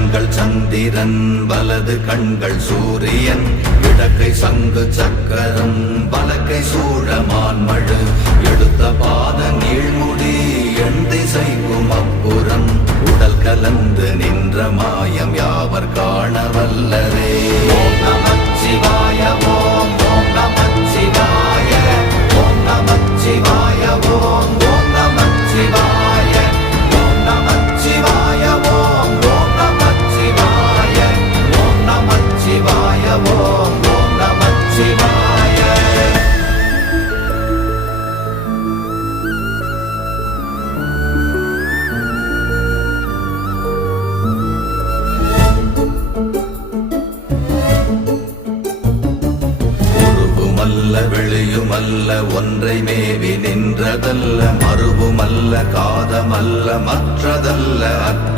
கண்கள் சந்திரன் வலது கண்கள் சூரியன் இடக்கை சங்கு சக்கரம் வலக்கை சூழமான்மழு எடுத்த பாத நீழ்முடி எண் திசைக்கும் அப்புறம் உடல் கலந்து நின்ற மாயம் யாவர் காண வல்லரே. ஓம் நமச்சிவாய ஓம் ஓம் நமச்சிவாய ஓம் நமச்சிவாய ஓம் ஓம் நமச்சிவாய ஓம் நமச்சிவாய ஓம் ஓம் நமச்சிவாய ஓம் நமச்சிவாய ஓம் ஓம் நமச்சிவாய. உருவுமல்ல வெளியுமல்ல ஒன்றை மேவி நின்றதல்ல மறுவுமல்ல காதமல்ல மற்றதல்ல